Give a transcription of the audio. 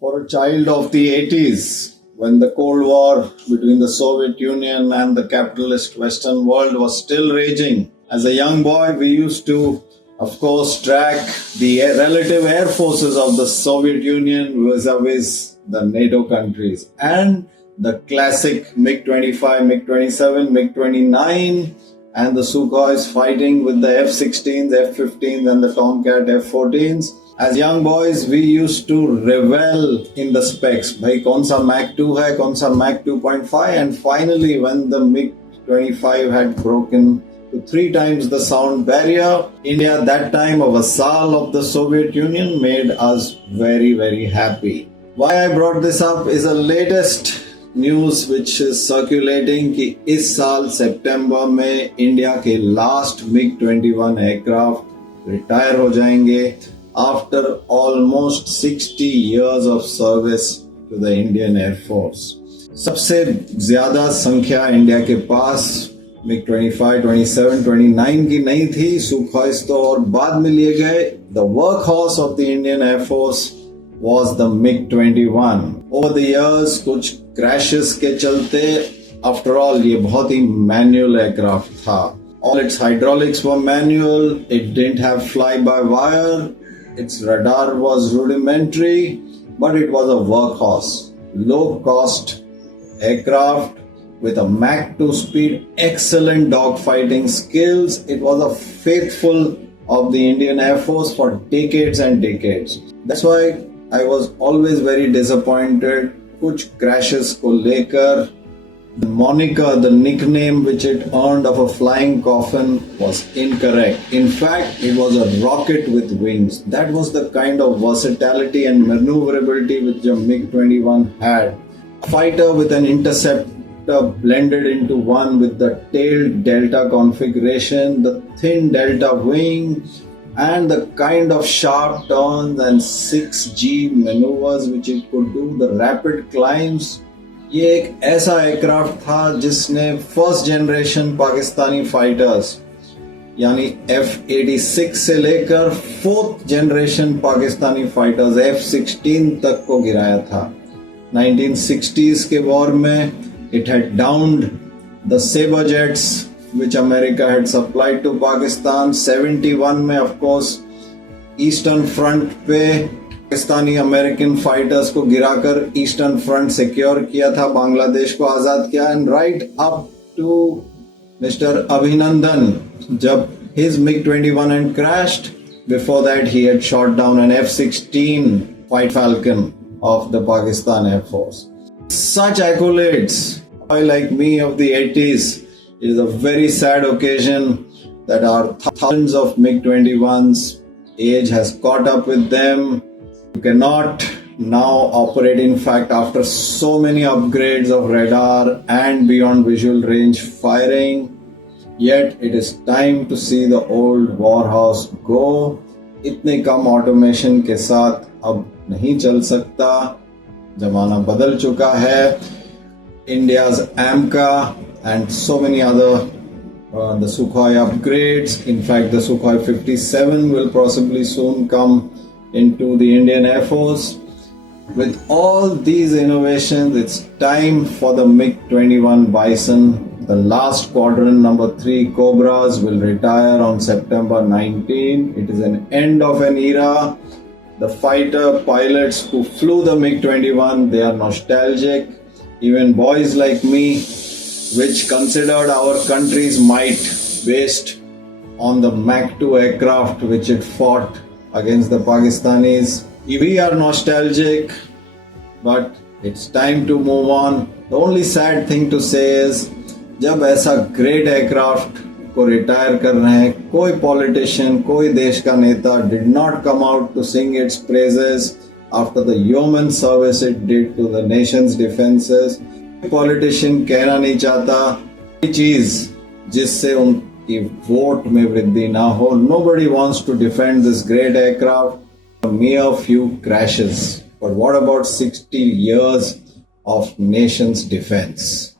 For a child of the 80s, when the Cold War between the Soviet Union and the capitalist Western world was still raging, as a young boy, we used to, of course, track the relative air forces of the Soviet Union vis-a-vis the NATO countries and the classic MiG-25, MiG-27, MiG-29 and the Sukhois fighting with the F-16s, F-15s and the Tomcat F-14s. As young boys, we used to revel in the specs. Bhai, kaun sa Mach 2 hai, kaun sa Mach 2.5, and finally, when the MiG-25 had broken to 3 times the sound barrier, India, that time a vassal of the Soviet Union, made us very, very happy. Why I brought this up is the latest news which is circulating कि इस साल सितंबर में India के last MiG-21 aircraft retire हो जाएंगे after almost 60 years of service to the Indian Air Force. सबसे ज्यादा संख्या इंडिया के पास MiG-25, 27, 29 की नहीं थी. सुखोइस तो और बाद में लिए गए. The workhorse of the Indian Air Force was the MiG-21. Over the years, कुछ crashes के चलते, after all, ये बहुत ही manual aircraft था. All its hydraulics were manual. It didn't have fly-by-wire. Its radar was rudimentary, but it was a workhorse. Low-cost aircraft with a Mach 2 speed, excellent dogfighting skills. It was a faithful of the Indian Air Force for decades and decades. That's why I was always very disappointed. कुछ crashes को लेकर, the moniker, the nickname which it earned of a flying coffin was incorrect. In fact, it was a rocket with wings. That was the kind of versatility and maneuverability which the MiG-21 had. A fighter with an interceptor blended into one with the tail delta configuration, the thin delta wing, and the kind of sharp turns and 6G maneuvers which it could do, the rapid climbs. ये एक ऐसा aircraft था जिसने first generation Pakistani fighters यानी F-86 से लेकर fourth generation Pakistani fighters F-16 तक को गिराया था. 1960s के वॉर में it had downed the Sabre jets which America had supplied to Pakistan. 71 में of course ईस्टर्न फ्रंट पे पाकिस्तानी अमेरिकन फाइटर्स को गिराकर ईस्टर्न फ्रंट सिक्योर किया था, बांग्लादेश को आजाद किया. And right up to mister Abhinandan, जब his MiG-21 had crashed, before that he had shot down an F-16 White Falcon of the Pakistan Air Force. Such accolades, boy like me of the 80s, it is a very sad occasion that our thousands of MiG-21s age has caught up with them. You cannot now operate, in fact, after so many upgrades of radar and beyond visual range firing. Yet it is time to see the old warhorse go. इतने कम automation के साथ अब नहीं चल सकता. जमाना बदल चुका है. India's AMCA and so many other the Sukhoi upgrades. In fact, the Sukhoi 57 will possibly soon come into the Indian Air Force. With all these innovations, it's time for the MiG-21 Bison. The last squadron number 3 Cobras will retire on September 19. It is an end of an era. The fighter pilots who flew the MiG-21, they are nostalgic. Even boys like me, which considered our country's might based on the Mach 2 aircraft which it fought against the Pakistanis. We are nostalgic, but it's time to move on. The only sad thing to say is, जब ऐसा great aircraft को retire कर रहे हैं, कोई politician, कोई देश का नेता did not come out to sing its praises after the yeoman service it did to the nation's defenses. Politician कहना नहीं चाहता चीज जिससे उनकी वोट में वृद्धि ना हो. Nobody wants to defend this great aircraft. A mere few crashes. But what about 60 years of nation's defense?